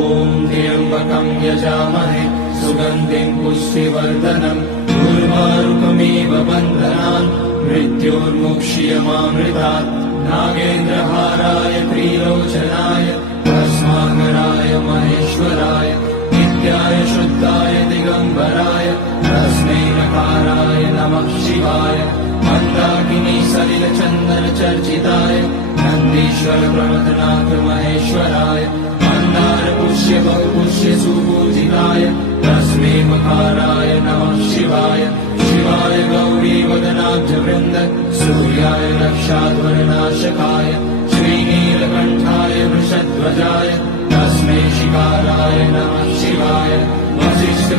ॐ त्र्यम्बकं यजामहे सुगन्धिं पुष्टिवर्धनम् उर्वारुकमिव बन्धनान् मृत्योर्मुक्ष्यमामृतात् नागेन्द्रहाराय त्रिलोचनाय भस्माकराय महेश्वराय नित्याय शुद्धाय दिगम्बराय तस्मै नकाराय नमः शिवाय मन्दाकिनी सलिलचन्दन चर्चिताय नन्दीश्वर प्रमथनाथ महेश्वराय मन्दार पुष्य बहुपुष्य सुपूजिताय तस्मै मकाराय नमः शिवाय शिवाय गौरी वदनाब्ज वृन्द सूर्याय रक्षाध्वरनाशकाय श्रीनीलकण्ठाय वृषध्वजाय तस्मै शिकाराय नमः शिवाय वसिष्ठ